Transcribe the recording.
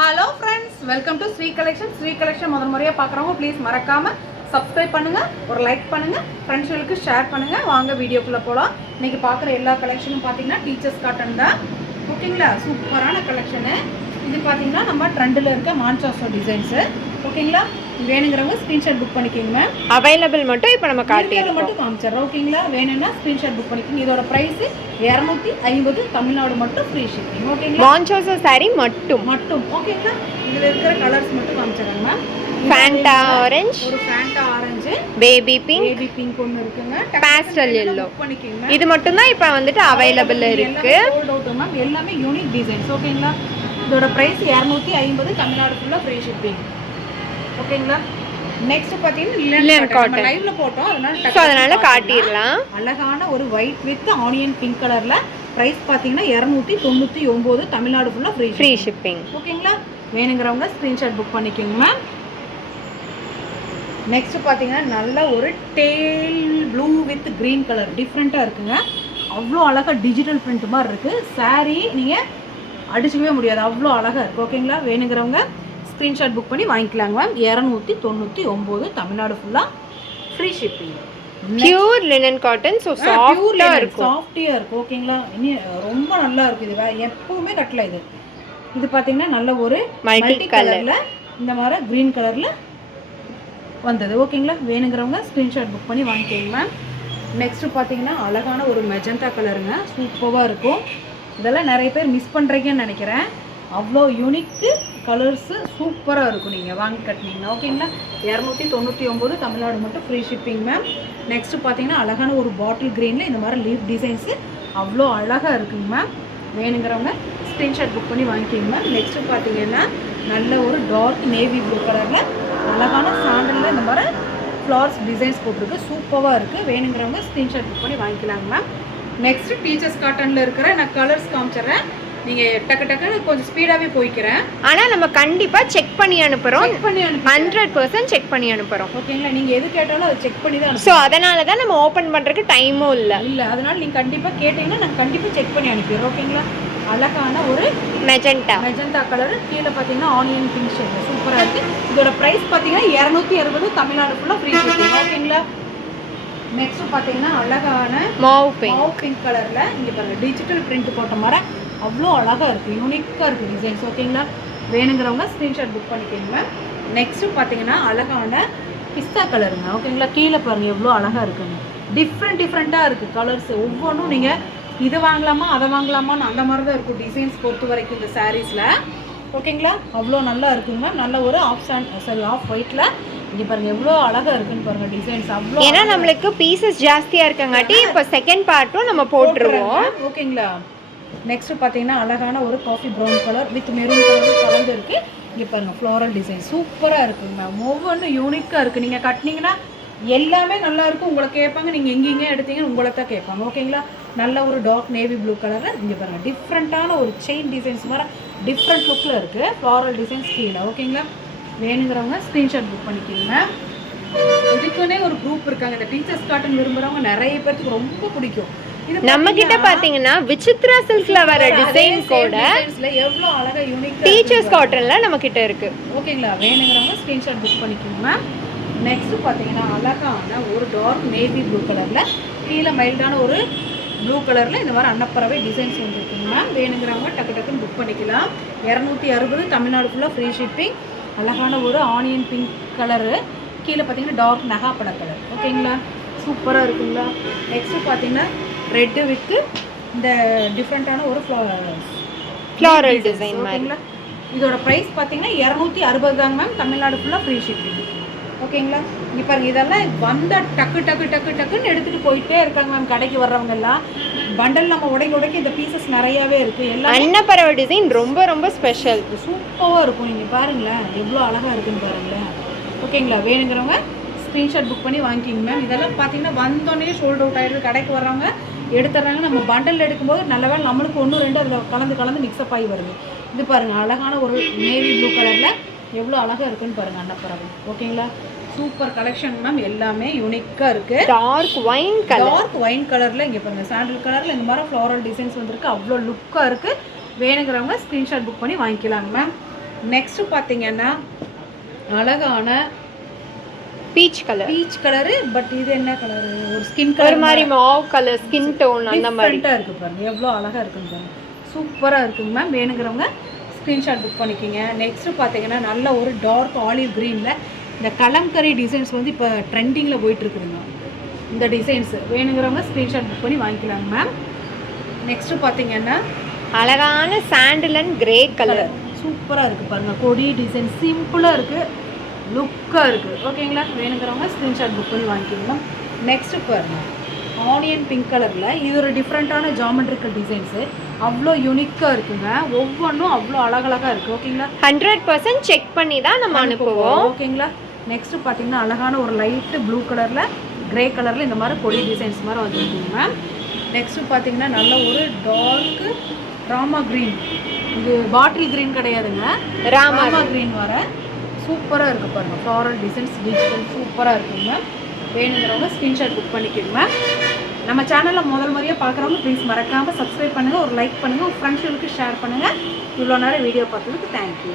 Hello friends, welcome to Shri collection. Shri collection முதல் முறையாக பார்க்குறவங்க ப்ளீஸ் மறக்காமல் சப்ஸ்கிரைப் பண்ணுங்கள், ஒரு லைக் பண்ணுங்கள், ஃப்ரெண்ட்ஸ்களுக்கு ஷேர் பண்ணுங்கள். வாங்க வீடியோக்குள்ளே போகலாம். இன்றைக்கி பார்க்குற எல்லா கலெக்ஷனும் பார்த்தீங்கன்னா டீச்சர்ஸ் காட்டன் தான். ஓகேங்களா, சூப்பரான கலெக்ஷனு. இது பார்த்தீங்கன்னா நம்ம ட்ரெண்டில் இருக்க மான்சாசோ டிசைன்ஸு. ஓகேங்களா, வேணுங்கிறவங்க ஸ்க்ரீன்ஷாட் புக் பண்ணிக்கோங்க மேம். அவைலபிள் மட்டும் இப்போ நம்ம காட்டிடுறோம், மட்டும் காமிச்சிடுறோம். ஓகேங்களா, வேணும்னா ஸ்க்ரீன்ஷாட் புக் பண்ணிக்கோங்க. இதோட ப்ரைஸ் 250, தமிழ்நாடு மட்டும் ஃப்ரீ ஷிப்பிங். ஓகேங்களா, மான்சாசோ சாரி மட்டும். ஓகேங்களா, இதில் இருக்கிற கலர்ஸ் மட்டும் காமிச்சிடுறேன் மேம். ஃபேண்டா ஆரஞ்சு, ஒரு ஃபேண்டா ஆரஞ்சு, பேபி பிங்க் ஒன்று இருக்குங்க, பாஸ்டல் எல்லோ. பண்ணிக்கோங்க. இது மட்டும் தான் இப்போ வந்துட்டு அவைலபிள் இருக்கு. Sold out ma'am. எல்லாமே யூனிக் டிசைன்ஸ். ஓகேங்களா, இதோட ப்ரைஸ் 250, தமிழ்நாடு ஃபுல்லாக ஃப்ரீ ஷிப்பிங். ஓகேங்களா, நெக்ஸ்ட் பார்த்தீங்கன்னா லைவ்ல போட்டோம், அதனால காட்டிடலாம். அழகான ஒரு ஒயிட் வித் ஆனியன் பிங்க் கலர்ல பிரைஸ் பார்த்தீங்கன்னா 299, தமிழ்நாடு ஃபுல்லாக ஃப்ரீ ஷிப்பிங். ஓகேங்களா, வேணுங்கிறவங்க ஸ்க்ரீன்ஷாட் புக் பண்ணிக்கோங்க மேம். நெக்ஸ்ட் பார்த்தீங்கன்னா நல்ல ஒரு Dale blue with green colour டிஃப்ரெண்ட்டாக இருக்குங்க. அவ்வளோ அழகாக டிஜிட்டல் பிரிண்ட் மாதிரி இருக்குது. சாரீ நீங்கள் அடிச்சுக்கவே முடியாது, அவ்வளோ அழகாக இருக்குது. ஓகேங்களா, வேணுங்கிறவங்க ஸ்க்ரீன்ஷாட் புக் பண்ணி வாங்கிக்கலாங்க மேம். 299, தமிழ்நாடு ஃபுல்லாக free shipping. Pure linen cotton. So சாஃப்டாக இருக்கும், சாஃப்டியாக இருக்கும். ஓகேங்களா, இனி ரொம்ப நல்லா இருக்குது. இது எப்பவுமே கட்டல. இது பார்த்தீங்கன்னா நல்ல ஒரு மல்டி கலரில் இந்த மாதிரி க்ரீன் கலரில் வந்தது. ஓகேங்களா, வேணுங்கிறவங்க ஸ்க்ரீன்ஷாட் புக் பண்ணி வாங்கிக்கோங்க மேம். நெக்ஸ்ட்டு பார்த்தீங்கன்னா அழகான ஒரு மெஜந்தா கலருங்க, சூப்பராக இருக்கும். இதெல்லாம் நிறைய பேர் மிஸ் பண்ணுறீங்கன்னு நினைக்கிறேன். அவ்வளோ யூனிக்கு கலர்ஸு சூப்பராக இருக்கும், நீங்கள் வாங்கி கட்டினீங்கன்னா. ஓகேங்களா, 299, தமிழ்நாடு மட்டும் ஃப்ரீ ஷிப்பிங் மேம். நெக்ஸ்ட்டு பார்த்தீங்கன்னா அழகான ஒரு பாட்டில் க்ரீனில் இந்த மாதிரி லீஃப் டிசைன்ஸு அவ்வளோ அழகாக இருக்குங்க மேம். வேணுங்கிறவங்க ஸ்க்ரீன்ஷாட் புக் பண்ணி வாங்கிக்கிங்க மேம். நெக்ஸ்ட்டு பார்த்தீங்கன்னா நல்ல ஒரு டார்க் நேவி ப்ளூ கலரில் அழகான சாண்டலில் இந்த மாதிரி ஃப்ளவர்ஸ் டிசைன்ஸ் போட்டிருக்கு, சூப்பராக இருக்குது. வேணுங்கிறவங்க ஸ்க்ரீன்ஷாட் புக் பண்ணி வாங்கிக்கலாங்க மேம். நெக்ஸ்ட்டு டீச்சர்ஸ் காட்டனில் இருக்கிற நான் கலர்ஸ் காமிச்சிட்றேன். நீங்கள் டக்குன்னு கொஞ்சம் ஸ்பீடாகவே போய்க்கிறேன். ஆனால் நம்ம கண்டிப்பாக செக் பண்ணி அனுப்புகிறோம், 100% செக் பண்ணி அனுப்புகிறோம். ஓகேங்களா, நீங்கள் எது கேட்டாலும் அதை செக் பண்ணி தான். ஸோ அதனால தான் நம்ம ஓப்பன் பண்ணுறதுக்கு டைமும் இல்லை. அதனால நீங்கள் கண்டிப்பாக கேட்டிங்கன்னா நாங்கள் கண்டிப்பாக செக் பண்ணி அனுப்பிடுறோம். ஓகேங்களா, அழகான ஒரு மெஜந்தா கலர், கீழே பார்த்தீங்கன்னா ஆனியன் பிங்க் ஷேட் சூப்பராக இருக்குது. இதோட ப்ரைஸ் பார்த்தீங்கன்னா 260, தமிழ்நாடு ஃபுல்லாக ஃப்ரீ ஷிப்பிங். ஓகேங்களா, நெக்ஸ்ட் பார்த்தீங்கன்னா அழகான மாவ் பிங்க் கலரில் இங்கே பாருங்கள் டிஜிட்டல் பிரிண்ட் போட்ட மாதிரி அவ்வளோ அழகாக இருக்குது, யூனிக்காக இருக்குது டிசைன்ஸ். ஓகேங்களா, வேணுங்கிறவங்க ஸ்க்ரீன்ஷாட் புக் பண்ணிக்கோங்க. நெக்ஸ்ட்டு பார்த்தீங்கன்னா அழகான பிஸ்தா கலருங்க. ஓகேங்களா, கீழே பாருங்கள் எவ்வளோ அழகாக இருக்குங்க. டிஃப்ரெண்ட்டாக இருக்குது கலர்ஸ். ஒவ்வொன்றும் நீங்கள் இதை வாங்கலாமா அதை வாங்கலாமான்னு அந்த மாதிரி தான் இருக்கும் டிசைன்ஸ் பொறுத்த வரைக்கும் இந்த சாரீஸில். ஓகேங்களா, அவ்வளோ நல்லா இருக்குங்க. நல்ல ஒரு ஆஃப் ஒயிட்டில் இங்கே பாருங்கள் எவ்வளோ அழகாக இருக்குன்னு பாருங்கள் டிசைன்ஸ். அவ்வளோ ஏன்னா நம்மளுக்கு பீசஸ் ஜாஸ்தியாக இருக்கங்காட்டி இப்போ செகண்ட் பார்ட்டும் நம்ம போட்டுருவோம். ஓகேங்களா, நெக்ஸ்ட் பார்த்தீங்கன்னா அழகான ஒரு coffee brown colour with maroon colour கலந்து இருக்குது. இங்கே பாருங்கள் ஃப்ளோரல் டிசைன் சூப்பராக இருக்குங்க மேம். ஒவ்வொன்றும் யூனிக்காக இருக்குது. நீங்கள் கட்டினீங்கன்னா எல்லாமே நல்லாயிருக்கும். உங்களை கேட்பாங்க, நீங்கள் எங்கேங்க எடுத்தீங்கன்னு உங்களை தான் கேட்பாங்க. ஓகேங்களா, நல்ல ஒரு டார்க் நேவி ப்ளூ கலரில் இங்கே பாருங்கள் டிஃப்ரெண்ட்டான ஒரு செயின் டிசைன்ஸ் மாதிரி டிஃப்ரெண்ட் லுக்கில் இருக்குது. ஃப்ளாரல் டிசைன்ஸ் கீழே. ஓகேங்களா, வேணுங்கிறவங்க ஸ்க்ரீன்ஷாட் புக் பண்ணிக்கிங்க. இதுக்குன்னே ஒரு குரூப் இருக்காங்க. இந்த டீச்சர்ஸ் காட்டன் விரும்புகிறவங்க நிறைய பேருக்கு ரொம்ப பிடிக்கும். நம்ம கிட்ட பாத்தீங்கன்னா விசித்ரா சில்க்ல வர டிசைன் கூட எவ்வளோ அழகா யூனிக் டீச்சர்ஸ் காட்டன்ல நம்ம கிட்ட இருக்கு. ஓகேங்களா, வேணுங்கிறவங்க ஸ்கிரீன்ஷாட் புக் பண்ணிக்கோங்க. நெக்ஸ்ட் பார்த்தீங்கன்னா அழகான ஒரு டார்க் நேவி ப்ளூ கலர்ல கீழே மைல்டான ஒரு ப்ளூ கலர்ல இந்த மாதிரி அன்னப்பறவை டிசைன்ஸ் வந்துருக்குங்க மேம். வேணுங்கிறவங்க டக்குன்னு புக் பண்ணிக்கலாம். 260, தமிழ்நாடு ஃபுல்லாக ஃப்ரீ ஷிப்பிங். அழகான ஒரு ஆனியன் பிங்க் கலரு, கீழே பார்த்தீங்கன்னா டார்க் நகாப்பட கலர். ஓகேங்களா, சூப்பராக இருக்குங்களா. நெக்ஸ்ட்டு பார்த்தீங்கன்னா ரெட்டு வித்து இந்த டிஃப்ரெண்ட்டான ஒரு ஃப்ளாரல் டிசைன். ஓகேங்களா, இதோட ப்ரைஸ் பார்த்தீங்கன்னா 260 தாங்க மேம், தமிழ்நாடு ஃபுல்லாக ஃப்ரீ ஷிப்பிங். ஓகேங்களா, இங்கே பாருங்கள் இதெல்லாம் வந்த டக்குன்னு எடுத்துகிட்டு போயிட்டே இருக்காங்க மேம். கடைக்கு வர்றவங்க எல்லாம் பண்டல் நம்ம உடைக்க இந்த பீசஸ் நிறையாவே இருக்குது. எல்லாம் அன்னப்பறவை டிசைன் ரொம்ப ஸ்பெஷல், சூப்பராக இருக்கும். நீங்கள் பாருங்களேன் எவ்வளோ அழகாக இருக்குன்னு பாருங்களேன். ஓகேங்களா, வேணுங்கிறவங்க ஸ்க்ரீன்ஷாட் புக் பண்ணி வாங்கிக்கிங்க மேம். இதெல்லாம் பார்த்தீங்கன்னா வந்தோடனே சோல்ட் அவுட் ஆகிடுது. கடைக்கு வர்றவங்க எடுத்துடுறாங்க. நம்ம பண்டல் எடுக்கும்போது நல்ல வேலை நம்மளுக்கு 1-2 அதில் கலந்து மிக்ஸ்அப் ஆகி வருது. இது பாருங்கள் அழகான ஒரு நேவி ப்ளூ கலரில் எவ்வளோ அழகாக இருக்குன்னு பாருங்கள் அன்னப்பறவை. ஓகேங்களா, சூப்பர் கலெக்ஷன் மேம். எல்லாமே யூனிக்காக இருக்குது. டார்க் ஒயின் கலரில் இங்கே பாருங்கள் சாண்டில் கலரில் இந்த மாதிரி ஃப்ளாரல் டிசைன்ஸ் வந்துருக்கு. அவ்வளோ லுக்காக இருக்குது. வேணுங்கிறவங்க ஸ்க்ரீன்ஷாட் புக் பண்ணி வாங்கிக்கலாங்க மேம். நெக்ஸ்ட் பார்த்தீங்கன்னா அழகான பீச் கலரு, பட் இது என்ன கலர், ஒரு ஸ்கின் ஒரு கலர் மாதிரி மாவ் கலர், ஸ்கின் டோன் அந்த மாதிரி டிஃப்ரெண்ட்டாக இருக்குது பாருங்க, எவ்வளோ அழகாக இருக்குங்க பாருங்க, சூப்பராக இருக்குங்க மேம். வேணுங்கிறவங்க ஸ்க்ரீன்ஷாட் புக் பண்ணிக்கிங்க. நெக்ஸ்ட்டு பார்த்தீங்கன்னா நல்ல ஒரு டார்க் ஆலிவ் க்ரீனில் இந்த கலம்கரி டிசைன்ஸ் வந்து இப்போ ட்ரெண்டிங்கில் போயிட்டுருக்குதுங்க. இந்த டிசைன்ஸ் வேணுங்கிறவங்க ஸ்க்ரீன்ஷாட் புக் பண்ணி வாங்கிக்கலாங்க மேம். நெக்ஸ்ட்டு பார்த்தீங்கன்னா அழகான சாண்டில் அண்ட் கிரே கலர், சூப்பராக இருக்குது பாருங்கள், கொடி டிசைன் சிம்பிளாக இருக்குது, லுக்காக இருக்குது. ஓகேங்களா, வேணுங்கிறவங்க ஸ்க்ரீன்ஷாட் புக் பண்ணி வாங்கிக்கோங்க. நெக்ஸ்ட்டு பாருங்கள் ஆனியன் பிங்க் கலரில், இது ஒரு டிஃப்ரெண்ட்டான ஜாமெட்ரிக்கல் டிசைன்ஸு, அவ்வளோ யூனிக்காக இருக்குங்க, ஒவ்வொன்றும் அவ்வளோ அழகழகாக இருக்குது. ஓகேங்களா, 100% செக் பண்ணி தான் நம்ம அனுப்புவோம். ஓகேங்களா. நெக்ஸ்ட்டு பார்த்தீங்கன்னா அழகான ஒரு லைட்டு ப்ளூ கலரில் கிரே கலரில் இந்த மாதிரி கொடி டிசைன்ஸ் மாதிரி வந்துருக்குங்க மேம். நெக்ஸ்ட்டு பார்த்தீங்கன்னா நல்ல ஒரு டார்க்கு ராமா க்ரீன், இது பாட்டில் க்ரீன் கிடையாதுங்க, ராமா க்ரீன் வர சூப்பராக இருக்குது பாருங்கள், ஃப்ளாரல் டிசைன்ஸ் டிஜிட்டல் சூப்பராக இருக்குங்க மேம். வேணுங்கிறவங்க ஸ்க்ரீன்ஷாட் புக் பண்ணிக்கோங்க மேம். நம்ம சேனலில் முதல் முறையாக பார்க்குறவங்க ப்ளீஸ் மறக்காமல் சப்ஸ்கிரைப் பண்ணுங்கள், ஒரு லைக் பண்ணுங்கள், உங்கள் ஃப்ரெண்ட்ஸுகளுக்கு ஷேர் பண்ணுங்கள். இவ்வளோ நேரம் வீடியோ பார்த்ததுக்கு தேங்க்யூ.